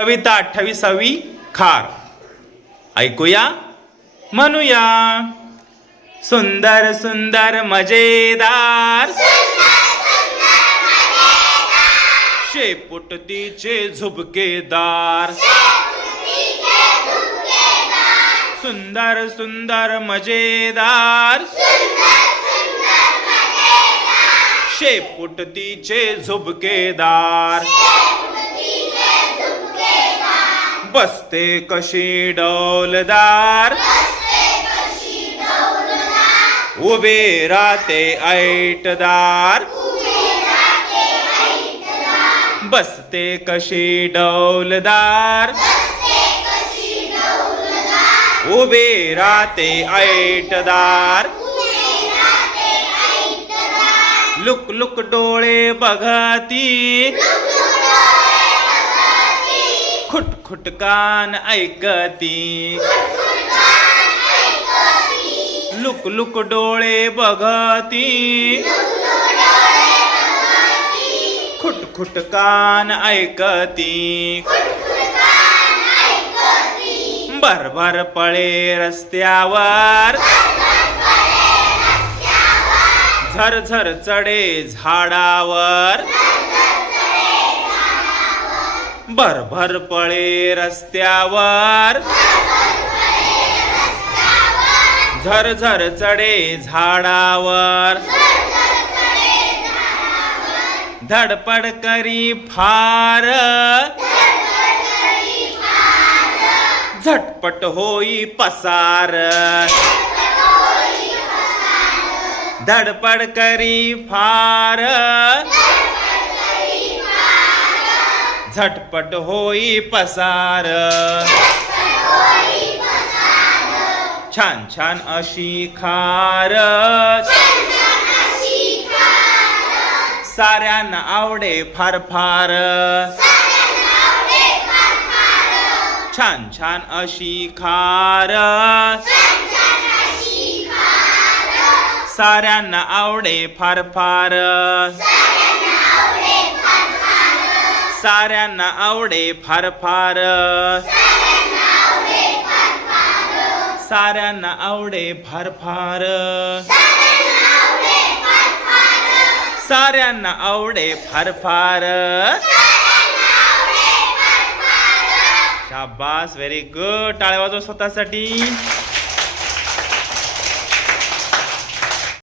कविता अठ्ठावीसावी खार. ऐकूया. म्हणूया. सुंदर सुंदर मजेदार. शेपुटतीचे झुबकेदार. सुंदर सुंदर मजेदार. शेपुटतीचे झुबकेदार. बसते कशी डौलदार? उभे राहते ऐटदार. बसते कशी डौलदार. उभे राहते ऐटदार. लुक लुक डोळे बघती. खुटखुटकान ऐकती. लुक लुक डोळे बघती. खुटखुटकान ऐकती. भरभर पळे रस्त्यावर. झरझर चढे झाडावर. भरभर पळे रस्त्यावर. झरझर चढे झाडावर. धडपड करी फार. झटपट होई पसार. धडपड करी फार. झटपट होई पसार. छान छान अशी खार. साऱ्यांना आवडे फार फार. छान छान अशी खार. साऱ्यांना आवडे फार फार. साऱ्यांना आवडे फार फार साऱ्यांना आवडे फार फार साऱ्यांना आवडे फार फार शाबास व्हेरी गुड टाळ्या वाजव स्वतःसाठी.